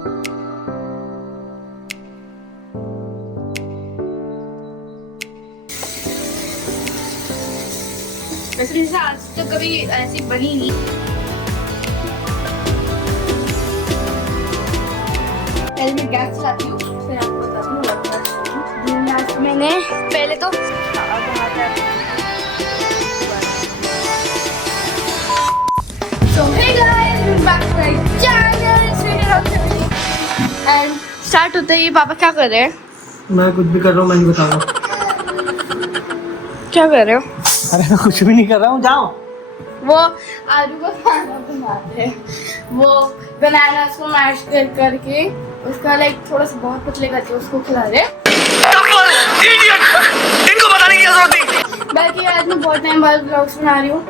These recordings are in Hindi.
वैसे आज तो कभी ऐसी बनी नहीं। पहले मैं गैस चलाती हूँ, फिर आपको बताती हूँ। आज मैंने पहले तो एंड स्टार्ट होता है। ये पापा क्या कर रहे हैं? मैं कुछ भी कर रहा हूँ, मैं नहीं बताऊंगा। क्या कर रहे हो? अरे मैं कुछ भी नहीं कर रहा हूँ, जाओ। वो आलू का खाना बनाते हैं, वो बनाना को मैश करके उसका लाइक थोड़ा सा बहुत पतले करके उसको खिला रहे। इनको बताने की जरूरत नहीं। बाकी आज मैं बहुत टाइम बाद ब्लॉग्स बना रही हूँ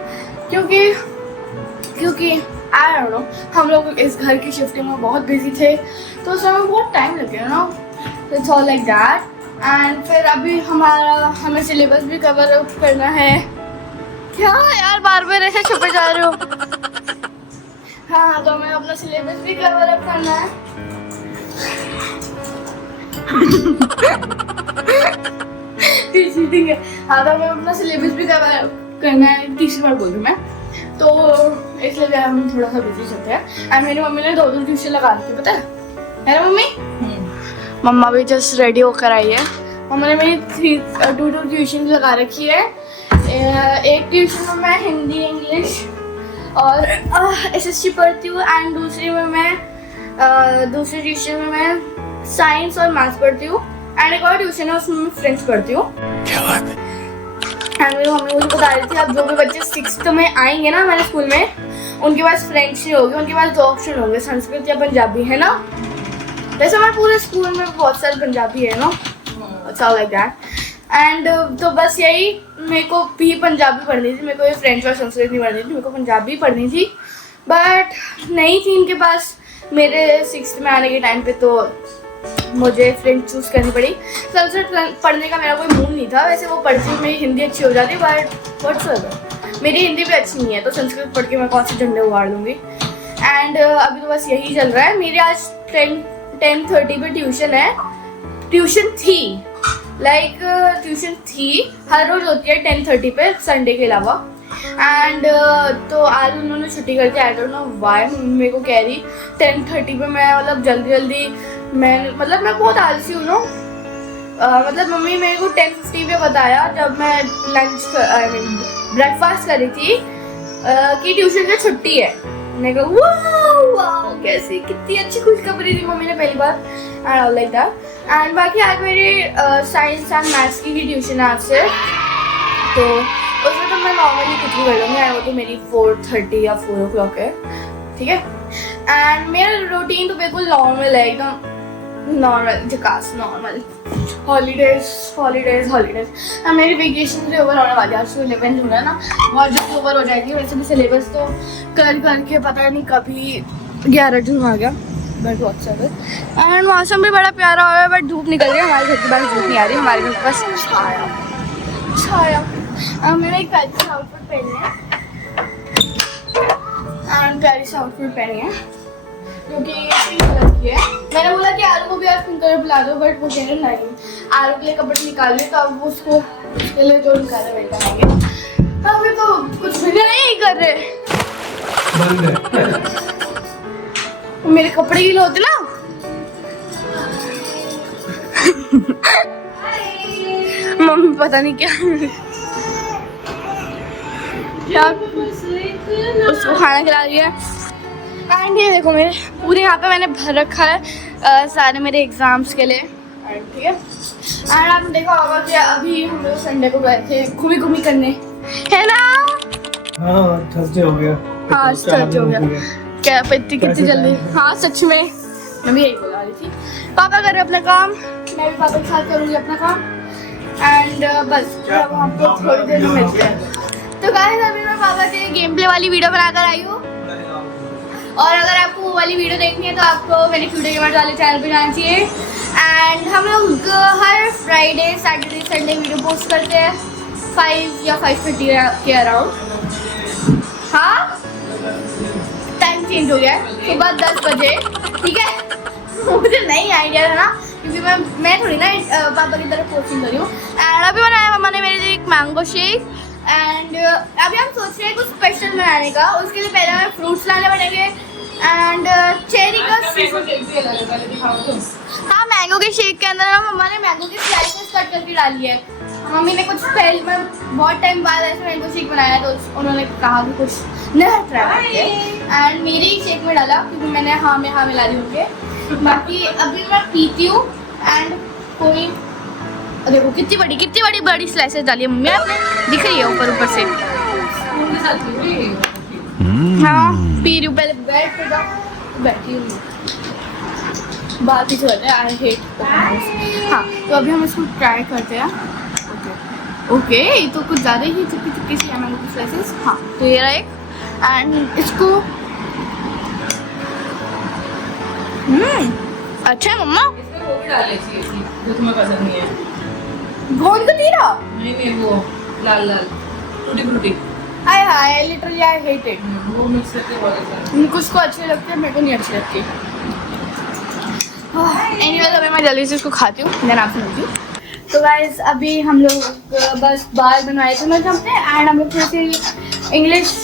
क्योंकि आई डोंट नो, हम लोग इस घर की शिफ्टिंग में बहुत बिजी थे तो उस समय बहुत टाइम लग गया ना। It's all like that. And फिर अभी हमें सिलेबस भी कवर अप करना है। क्या यार बार बार ऐसे छुपे जा रहे हो? हाँ, तो हमें अपना सिलेबस भी कवर अप करना है। चीटिंग है। हाँ, तो हमें अपना सिलेबस भी कवर अप करना है। तीसरी बार बोल रही हूँ मैं, तो इसलिए हम थोड़ा सा बिजी चलते हैं। एंड मेरी मम्मी ने 2 ट्यूशन लगा रखी, पता है ना मम्मी? मम्मा भी जस्ट रेडी होकर आई है। मम्मा ने मेरी 2 ट्यूशन लगा रखी है। एक ट्यूशन में मैं हिंदी इंग्लिश और एसएसटी पढ़ती हूँ एंड दूसरी ट्यूशन में मैं साइंस और मैथ्स पढ़ती हूँ एंड एक और ट्यूशन है उसमें मैं फ्रेंच पढ़ती हूँ। क्या बात है? एंड मेरी मम्मी मुझे बता रही थी अब जो भी बच्चे 6th में आएंगे ना हमारे स्कूल में, उनके पास फ्रेंच नहीं होगी, उनके पास 2 ऑप्शन होंगे, संस्कृत या पंजाबी, है ना? वैसे हमारे पूरे स्कूल में बहुत सारे पंजाबी है ना, it's all like that. And तो बस यही, मेरे को भी पंजाबी पढ़नी थी, मेरे को ये फ्रेंच और संस्कृत नहीं पढ़नी थी, मेरे को पंजाबी पढ़नी थी बट नहीं थी इनके पास मेरे 6th में आने के टाइम पे, तो मुझे फ्रेंच चूज़ करनी पड़ी। संस्कृत पढ़ने का मेरा कोई मूड नहीं था, वैसे वो पढ़ती मेरी हिंदी अच्छी हो जाती बट व्हाट्सएवर मेरी हिंदी भी अच्छी नहीं है तो संस्कृत पढ़ के मैं कौन से झंडे उगाड़ लूँगी। एंड अभी तो बस यही चल रहा है। मेरी आज 10:30 पे ट्यूशन थी हर रोज होती है 10:30 पे संडे के अलावा। एंड तो आज उन्होंने छुट्टी कर दी, आई डोंट नो व्हाई। मेरे को कह रही 10:30 पे मैं मतलब जल्दी मैं बहुत आलसी हूँ ना। मतलब मम्मी मेरे को 10:50 पे बताया जब मैं ब्रेकफास्ट कर रही थी कि ट्यूशन की छुट्टी है। मैंने कहा वाह कैसी कितनी अच्छी खुशखबरी दी मम्मी ने पहली बार, and all like that. And बाकी आज मेरी साइंस एंड मैथ्स की ट्यूशन है आज से, तो उसमें तो मैं नॉर्मली कुछ भी कर लूँगी। एंड वो तो मेरी 4:30 या 4 o'clock है, ठीक है। एंड मेरा रूटीन तो बिल्कुल नॉर्मल है, एकदम नॉर्मल झकास नॉर्मल। हॉलीडेज अब मेरी वेकेशन भी ओवर होने वाली है, आज तो 11 जून है ना, बहुत जल्दी ओवर हो जाएगी। वैसे भी सिलेबस तो करके पता नहीं कभी 11 जून आ गया, बट व्हाट्सएप। एंड मौसम भी बड़ा प्यारा हो रहा है बट धूप निकल रही है। हमारे घर के पास धूप नहीं आ रही, हमारे घर के पास छाया। मैंने एक प्यारी सी आउटफिट पहनी है क्योंकि पिंक कलर की है। मैंने बोला कि आलू को भी आज पिंक कलर बुला दो बट वो कह रहे नहीं, आलू के लिए कपड़े निकाल रहे तो अब उसके लिए जो निकाले वही पहनेंगे। अभी तो कुछ भी नहीं कर रहे, बंद है। मेरे कपड़े गीले होते ना। मम्मी पता नहीं क्या उसको खाना खिला रही है। एंड ये देखो मेरे पूरे यहाँ पे मैंने भर रखा है सारे मेरे एग्जाम्स के लिए, ठीक है। एंड आपने देखा होगा कि अभी हम लोग संडे को गए थे घूमी करने, है ना? हाँ थर्सडे हो गया। हाँ थर्सडे हो गया। क्या पत्ती कितनी जल्दी। हाँ सच में, मैं भी यही बोला रही थी। पापा कर रहे अपना काम, मैं भी पापा के साथ करूँगी अपना काम। एंड बस अब हमको थोड़ी देर में मिलते हैं। तो गाइस अभी मैं पापा के गेम प्ले वाली वीडियो बनाकर आई हूँ, और अगर आपको वो वाली वीडियो देखनी है तो आपको मैंने क्यूटे गेमर्स वाले चैनल पे जाना चाहिए। एंड हम लोग हर Friday Saturday Sunday video post करते हैं 5 या 5:30 के अराउंड। हाँ टाइम चेंज हो गया है, सुबह 10 बजे, ठीक है। मुझे नहीं आइडिया था ना, क्योंकि मैं थोड़ी ना पापा की तरफ कोचिंग करी हूँ। एंड अभी बनाया मम्मा ने मेरे लिए एक मैंगो शेक। एंड अभी हम सोच रहे हैं कुछ स्पेशल बनाने का। उसके लिए पहले हमें फ्रूट्स लाने पड़ेंगे एंड चेरी का हाँ, मैंगो के शेक के अंदर ना मम्मा ने मैंगो के स्लाइसेस कट करके डाली है। मम्मी ने कुछ पहले मैं बहुत टाइम बाद ऐसे मैंगो शेक बनाया, तो उन्होंने कहा कि कुछ नया ट्राई करते एंड मेरे ही शेक में डाला, क्योंकि मैंने हाँ मिला दी उनके। बाकी अभी मैं पीती हूँ एंड कोई देखो कितनी बड़ी स्लाइसेस डाली है मम्मी आपने, दिख रही है ऊपर से। हाँ पी रही हूँ, पहले बैठ पे जाओ, बैठी हूँ बात ही चल रहा है। I hate. हाँ तो अभी हम इसको ट्राई करते हैं। ओके ये तो कुछ ज़्यादा ही चुपकी सी है मैंगो की स्लाइसेस। हाँ तो ये रहा एक एंड इसको अच्छा है मम्मा। इसमें वो भी डालनी चाहिए थी जो तुम्हें पसंद नहीं है। गोंद कतीरा नहीं वो लाल टूटी फ्रूटी हाय हाय लिटरली आई हेट इट। वो मिक्स करके बहुत अच्छा है। कुछ को अच्छे लगते हैं, मेरे को नहीं अच्छी लगती। एनीवेज अभी मैं जल्दी से इसको खाती हूँ, देन आपसे मिलती हूँ। तो गाइस अभी हम लोग बस बाल बनवाए थे मैं जब एंड हम लोग थोड़ी सी इंग्लिश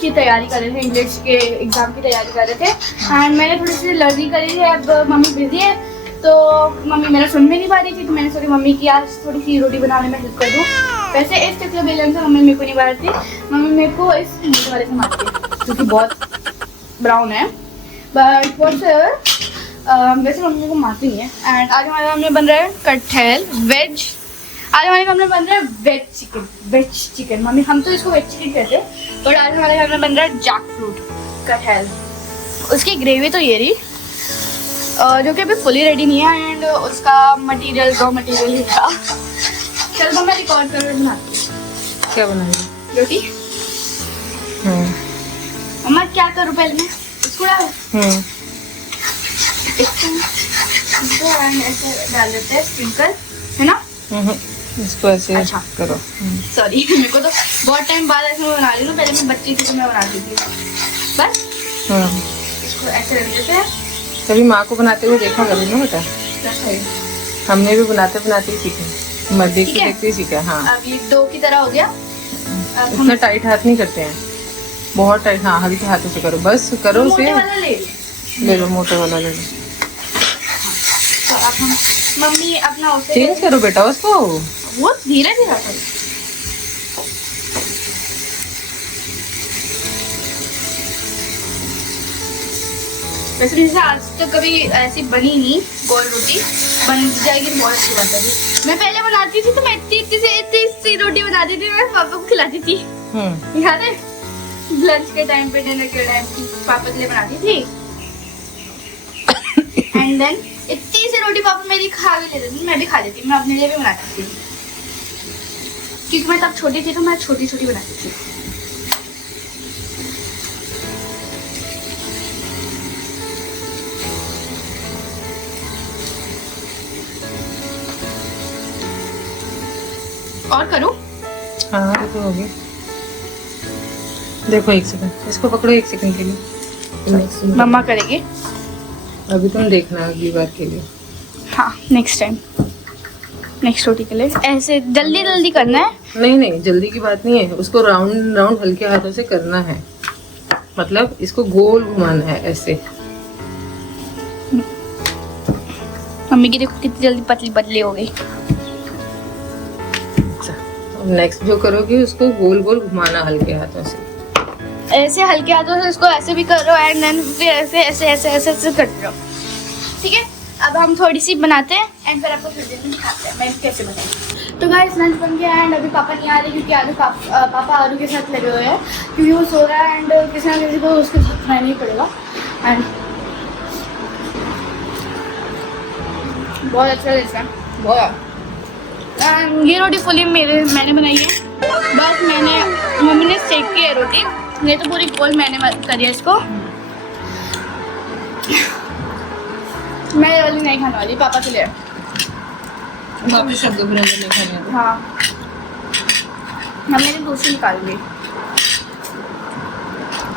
की तैयारी कर रहे थे, इंग्लिश के एग्ज़ाम की तैयारी कर रहे थे एंड मैंने थोड़ी सी लर्निंग करी है। अब मम्मी बिजी है तो मम्मी मेरा सुन भी नहीं पा रही थी, तो मैंने सोची मम्मी की आज थोड़ी सी रोटी बनाने में हेल्प कर दूँ। वैसे इस चकले बेलन से मम्मी मेरे को नहीं मारती, मम्मी मेरे को इस मोटे वाले से मारती है जो कि बहुत ब्राउन है, बट वैसे मम्मी को मारती नहीं है। एंड आज हमारे सामने बन रहा है कटहल वेज। आज हमारे सामने बन रहा है वेज चिकन। मम्मी हम तो इसको वेज चिकन कहते हैं, बट आज हमारे सामने बन रहा है जैक फ्रूट कटहल। उसकी ग्रेवी तो ये रही जो कि अभी फुली रेडी नहीं है एंड उसका मटेरियल रॉ मटेरियल ही था। चल तो मैं रिकॉर्ड कर बनाती हूँ। क्या बनाएगी? रोटी। मम्मा क्या करूँ पहले मैं इसको डाल इसको ऐसे डाल देते हैं स्प्रिंकल, है ना? इसको ऐसे अच्छा करो। सॉरी मेरे को तो बहुत टाइम बाद ऐसे मैं बना रही हूँ, पहले मैं बच्ची थी तो मैं बनाती थी। बस इसको ऐसे रख देते हैं। कभी माँ को बनाते हुए देखा कभी ना बेटा, हमने भी बनाते बनाते ही सीखे, मैं देखते देखते ही सीखा। हाँ अब ये डो की तरह हो गया। अब इतना टाइट हाथ नहीं करते हैं, बहुत टाइट। हाँ हल्के हाथों से करो, बस करो उसे। मोटे वाला ले लो मोटे वाला ले लो। तो अब हम मम्मी अपना उसे चेंज करो बेटा उसको। वो धीरे धीरे करो। वैसे जैसे आज तक कभी ऐसी बनी नहीं गोल रोटी, बन जाएगी तो बहुत अच्छी बात है। मैं पहले बनाती थी तो मैं इतनी सी रोटी बनाती थी, मैं पापा को खिलाती थी। याद है लंच के टाइम पे, डिनर के टाइम पापा के लिए बनाती थी एंड देन इतनी सी रोटी पापा मेरी खा भी लेते थे, मैं भी खा लेती, मैं अपने लिए भी बनाती थी क्योंकि मैं तब छोटी थी तो मैं छोटी छोटी बनाती थी। और करूं? हाँ ये तो होगी। देखो एक सेकंड, इसको पकड़ो एक सेकंड के लिए। मम्मा करेगी अभी तुम देखना अगली बार के लिए। हाँ नेक्स्ट टाइम, नेक्स्ट रोटी के लिए ऐसे जल्दी जल्दी करना है। नहीं जल्दी की बात नहीं है, उसको राउंड राउंड हल्के हाथों से करना है, मतलब इसको गोल घुमाना है ऐसे। मम्मी की देखो कितनी जल्दी पतली पतली हो गई। नेक्स्ट जो करोगे उसको गोल गोल घुमाना हल्के हाथों से, ऐसे हल्के हाथों से इसको ऐसे भी करो एंड देन फिर ऐसे ऐसे ऐसे ऐसे ऐसे करते रहो। ठीक है अब हम थोड़ी सी बनाते हैं एंड फिर आपको फिर दिन दिखाते हैं मैं कैसे बनाई। तो गाइस लंच बन गया एंड अभी पापा नहीं आ रहे क्योंकि आलू पापा आलू के साथ लगे हुए हैं क्योंकि वो सो रहा है एंड किसी ना किसी को उसके साथ खाना ही पड़ेगा। एंड बहुत अच्छा लगता है बहुत। ये रोटी फुली मैंने बनाई है, बस मम्मी ने सेक की है रोटी, नहीं तो पूरी गोल मैंने करी है इसको। मैं ये वाली नहीं खाने वाली, पापा के लिए। वापस कर दो फिर अंदर नहीं खाने। हाँ मम्मी ने दूसरी निकालूंगी,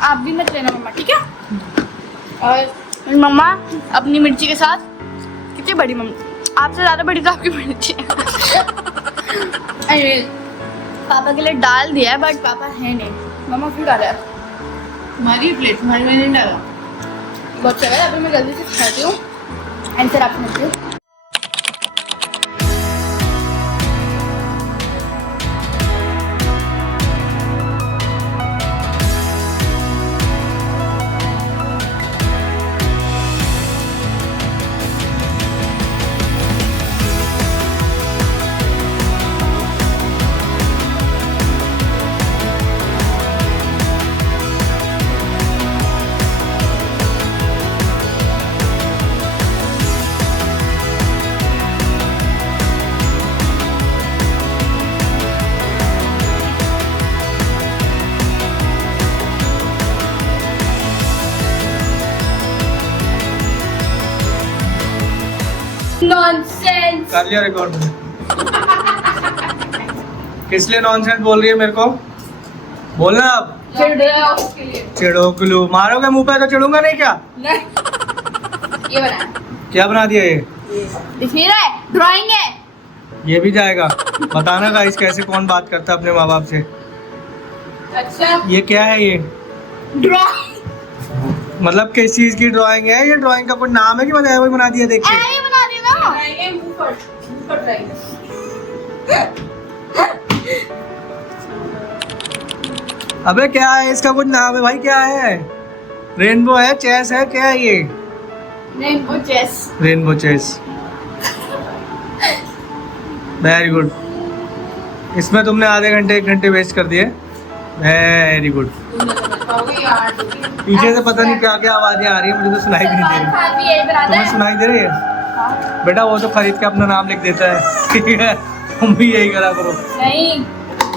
आप भी मत लेना मम्मा ठीक है। और मेरी मम्मा अपनी मिर्ची के साथ, कितनी बड़ी मम्मी, आपसे ज़्यादा बड़ी तो आपकी मिर्ची है। Anyways, पापा के लिए डाल दिया है बट पापा है नहीं, मम्मा फिर डाला है। तुम्हारी प्लेट, तुम्हारी मैंने नहीं डाला। बहुत चला है, अभी मैं जल्दी से खाती हूँ एंड फिर आपको मिलती हूँ। नॉनसेंस। कर लिया रिकॉर्ड। किस लिए नॉनसेंस बोल रही है मेरे को? बोलना अब। चिड़ोकलू मारोगे मुंह पे तो चिड़ूंगा नहीं क्या? नहीं, ये बना क्या बना दिया ये? दिख नहीं रहा है, ड्राइंग है। ये भी जाएगा। बताना गाइस कैसे कौन बात करता है अपने माँ बाप से। अच्छा, ये क्या है ये? ड्राइंग मतलब किस चीज की ड्राइंग है? ये ड्राइंग का कोई नाम है कि बताया वही बना दिया देख के? ऐसे बना देना। बनाएंगे मुंह पर ट्राई। अबे क्या है इसका कुछ नाम है भाई? क्या है? रेनबो है, चेस है, क्या है ये? Rainbow chess. Rainbow chess. Very good. इसमें तुमने आधे घंटे 1 घंटे वेस्ट कर दिए। Very good. पीछे से पता नहीं क्या क्या आवाजें आ रही है, मुझे तो सुनाई भी नहीं दे रही। खान भी यही बनाता तुम्हें है। सुनाई दे रही है? बेटा वो तो खरीद के अपना नाम लिख देता है। ठीक है, तुम भी यही करा करो। नहीं,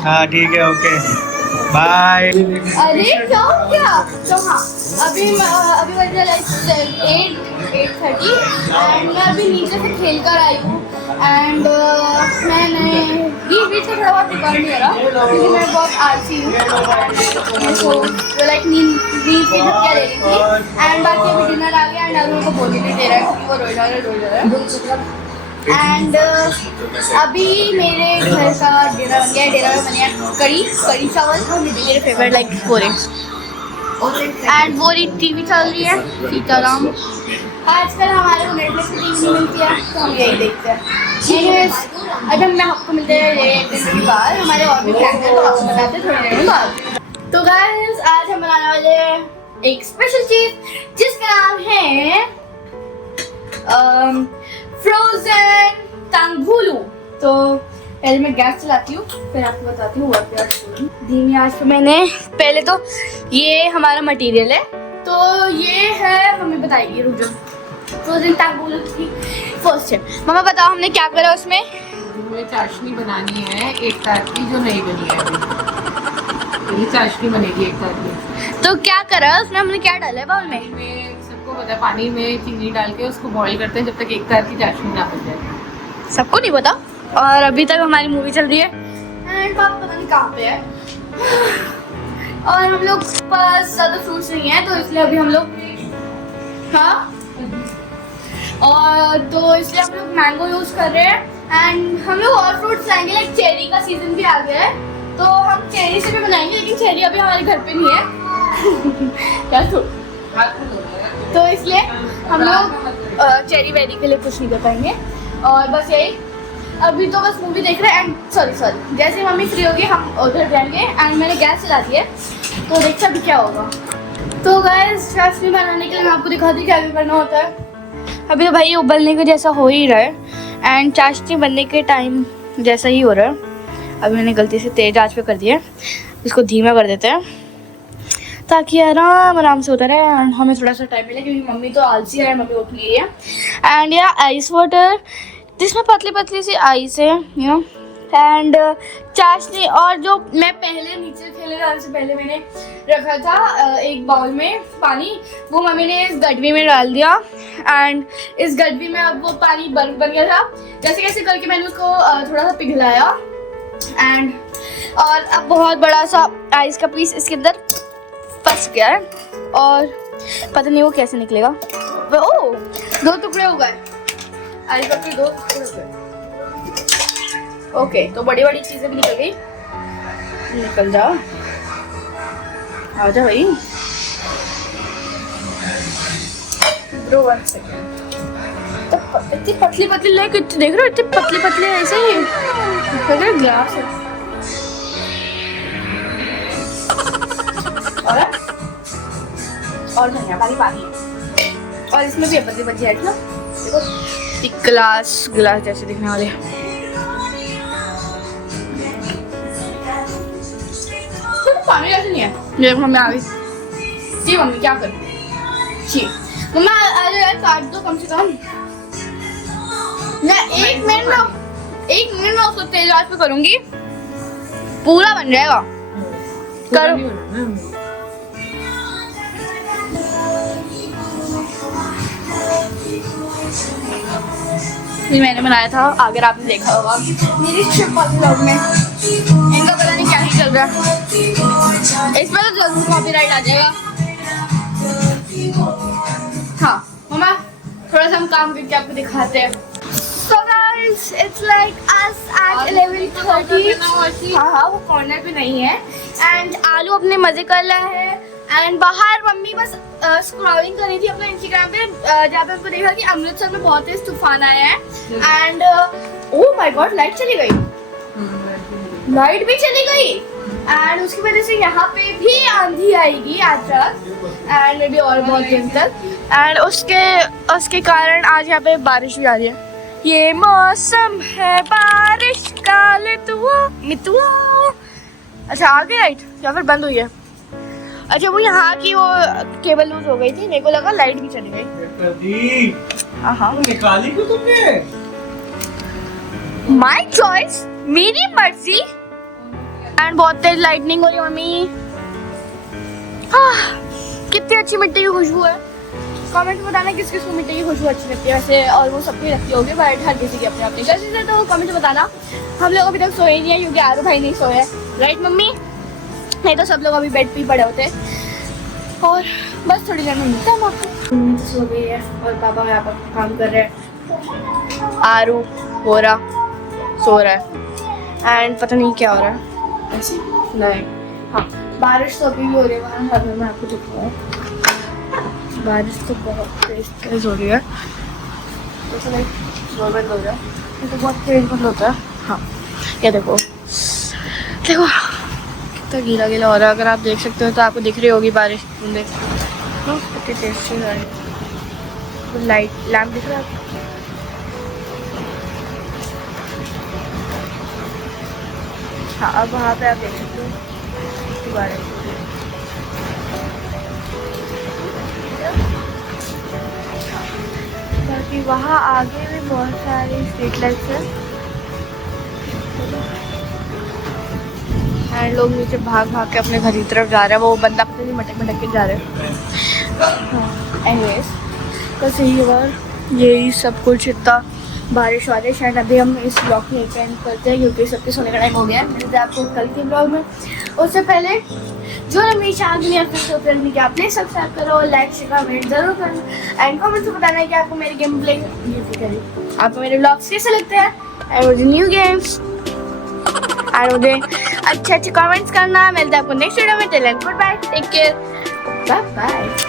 हाँ ठीक है, ओके बाय। अरे क्यों क्या? तो हाँ, अभी बजे लाइक 8:30 एंड मैं अभी नीचे से खेल कर आई हूँ एंड मैंने बीच में थोड़ा बहुत रिकॉर्ड नहीं करा क्योंकि मैं बहुत आलसी हूँ। तो लाइक नींद की झपकियाँ ले रही थी एंड बाकी अभी डिनर आ गया एंड अरुण को बोल ही नहीं दे रहा है क्योंकि वो रोई जा रहा है। एंड अभी मेरे घर का डिनर बन गया है। डिनर में बने कड़ी चावल, मेरे फेवरेट लाइक बोरे एंड बोरी। टीवी चल रही है सीताराम। आजकल हमारे को नेटफ्लिक्स पर टीवी नहीं मिलती है तो हम यही देखते हैं। Anyways, अभी हम आपको मिलते हैं एक दिन के बाद। हमारे और भी प्लान है तो आपको बताते हैं थोड़ी देर बाद। तो गाइस आज हम बनाने वाले हैं एक स्पेशल चीज जिसका नाम है फ्रोजन तंगुलू। तो पहले मैं गैस चलाती हूँ फिर आपको बताती हूँ व्हाट वी आर डूइंग। धीमी आंच पे मैंने पहले तो ये हमारा मटेरियल है तो ये है, मम्मी बताएगी, रुक जाओ। फ्रोजन तंगुलू की फर्स्ट स्टेप। मम्मा बताओ हमने क्या करा उसमें? मुझे चाशनी बनानी है एक तार की जो नहीं बनी है अभी। ये चाशनी बनेगी एक तार की। तो क्या करा उसमें, हमने क्या डाला है बाउल में? में सबको पता है, पानी में चीनी डाल के उसको बॉईल करते हैं जब तक एक तार की चाशनी ना बन जाए। सबको नहीं पता। और अभी तक हमारी मूवी चल रही है एंड पापा पता नहीं कहाँ पे है और हम लोग पास ज़्यादा फ्रूट्स नहीं है तो इसलिए अभी हम लोग, हाँ, और तो इसलिए हम लोग मैंगो यूज़ कर रहे हैं एंड हम लोग और फ्रूट्स लाएंगे। लाइक चेरी का सीजन भी आ गया है तो हम चेरी से भी बनाएंगे लेकिन चेरी अभी हमारे घर पे नहीं है। क्या तो इसलिए हम लोग चेरी वेरी के लिए कुछ नहीं कर पाएंगे और बस यही अभी तो बस मूवी देख रहे हैं एंड सॉरी जैसे मम्मी फ्री होगी हम उधर जाएंगे एंड मैंने गैस चला दी है तो देखते अभी क्या होगा। तो गैस चाशनी बनाने के लिए मैं आपको दिखा दी क्या भी करना होता है। अभी तो भाई उबलने के जैसा हो ही रहा है एंड चाशनी बनने के टाइम जैसा ही हो रहा है। अभी मैंने गलती से तेज आंच पे कर दिया है, इसको धीमा कर देते हैं ताकि आराम से होता रहे एंड हमें थोड़ा सा टाइम मिले क्योंकि मम्मी तो आलसी है, मम्मी उठ नहीं रही है। एंड या आइस वाटर जिसमें पतली पतली सी आइस है यू नो एंड चाशनी। और जो मैं पहले नीचे खेलने जाने से पहले मैंने रखा था एक बाउल में पानी, वो मम्मी ने इस गडवी में डाल दिया एंड इस गडवी में अब वो पानी बर्फ बन गया था। जैसे कैसे करके मैंने उसको थोड़ा सा पिघलाया एंड और अब बहुत बड़ा सा आइस का पीस इसके अंदर फंस गया है और पता नहीं वो कैसे निकलेगा। ओ 2 टुकड़े हो गए, आलू चॉप के 2 टुकड़े हो गए। ओके, तो बड़ी बड़ी चीजें भी निकल गई। निकल जाओ, आ जाओ भाई। Bro 1 second. तो इतनी पतली पतली लाइक देख रहे हो, इतनी पतली पतली ऐसे ही लग रहा ग्लास है। और धनिया पानी और इसमें भी पतली पतली है ना, देखो एक ग्लास जैसे दिखने वाले। पानी जैसे नहीं है। ये मम्मी आ गई। जी मम्मी क्या कर? जी मम्मा अरे काट दो कम से कम। मैं 1 मिनट में उसको तेज आंच पे करूंगी, पूरा बन जाएगा। करो। ये मैंने बनाया था, अगर आपने देखा होगा मेरी ट्रिप वाले व्लॉग में। इनका पता नहीं क्या ही चल रहा है, इस पर तो जरूर कॉपीराइट आ जाएगा। हाँ मम्मा, थोड़ा सा हम काम करके आपको दिखाते हैं। So guys, it's like us at 11:30। हाँ वो कॉर्नर पे नहीं है। एंड आलू अपने मजे कर रहा है। एंड बाहर मम्मी बस स्क्रॉलिंग कर रही थी अपने इंस्टाग्राम पे, जहाँ पे उनको देखा कि अमृतसर में बहुत तेज तूफान आया है। And oh my God, light चली गई, लाइट भी चली गई। एंड उसकी वजह से यहाँ पे भी आंधी आएगी आज रात, एंड मे बी और बहुत दिन तक। एंड उसके कारण आज यहाँ पे बारिश भी आ रही है। ये मौसम है बारिश का मितुआ। अच्छा आ गई लाइट या फिर बंद हुई है? अच्छा वो यहाँ की वो केबल लूज हो गई थी, मेरे को लगा लाइट भी चली गई। हाँ निकाली क्यों तुमने? माय चॉइस, मेरी मर्जी। एंड बहुत तेज लाइटनिंग हो रही है मम्मी। कितनी अच्छी मिट्टी की खुशबू है। कमेंट में बताना किस किस को मिट्टी की खुशबू अच्छी लगती है। वैसे और वो सबकी लगती होगी, बट हर किसी की अपनी अपनी कैसी है, तो कमेंट में बताना। हम लोग अभी तक सोए नहीं है क्योंकि आरू भाई नहीं सोए, राइट मम्मी? नहीं तो सब लोग अभी बेड पे पड़े होते। और बस थोड़ी देर में मिलते हैं आपको। मम्मी तो सो गई है और पापा यहाँ पर काम कर रहे हैं। आरू हो रहा सो रहा है एंड पता नहीं क्या हो रहा है ऐसे नहीं। हाँ बारिश तो अभी भी हो रही है वहाँ घर में, मैं आपको दिखाऊँ। बारिश तो बहुत तेज हो रही है, तो लाइक जोर बंद हो रहा है, ये तो बहुत तेज बंद होता है। हाँ ये देखो कितना गीला गीला हो रहा है। अगर आप देख सकते हो तो आपको दिख रही होगी बारिश बूंदे कितनी तेज से हो रही है। लाइट लैम्प दिख रहा है आपको? हाँ अब वहाँ पे आप देख सकते हो बारिश। बाकी वहाँ आगे भी बहुत सारी स्ट्रीट लाइट्स हैं एंड लोग नीचे भाग के अपने घर की तरफ जा रहे हैं। वो बंदा पता नहीं मटक के जा रहे हैं। एनीवेज बस यही सब कुछ इतना बारिश वारिश एंड अभी हम इस ब्लॉग में एंड करते हैं क्योंकि सबके सोने का टाइम हो गया है। मिलते हैं आपको कल के ब्लॉग में। उससे पहले जो लोग मेरी चैनल दुनिया फिर क्या प्लीज सब्सक्राइब करो, लाइक शेयर कमेंट जरूर करना एंड कमेंट से बताना है कि आपको मेरे गेम प्ले आपको मेरे ब्लॉग्स कैसे लगते हैं एंड मुझे न्यू गेम्स एंड मुझे अच्छे कमेंट्स करना। मिलते हैं आपको नेक्स्ट वीडियो में। Till then good bye, take care, bye bye.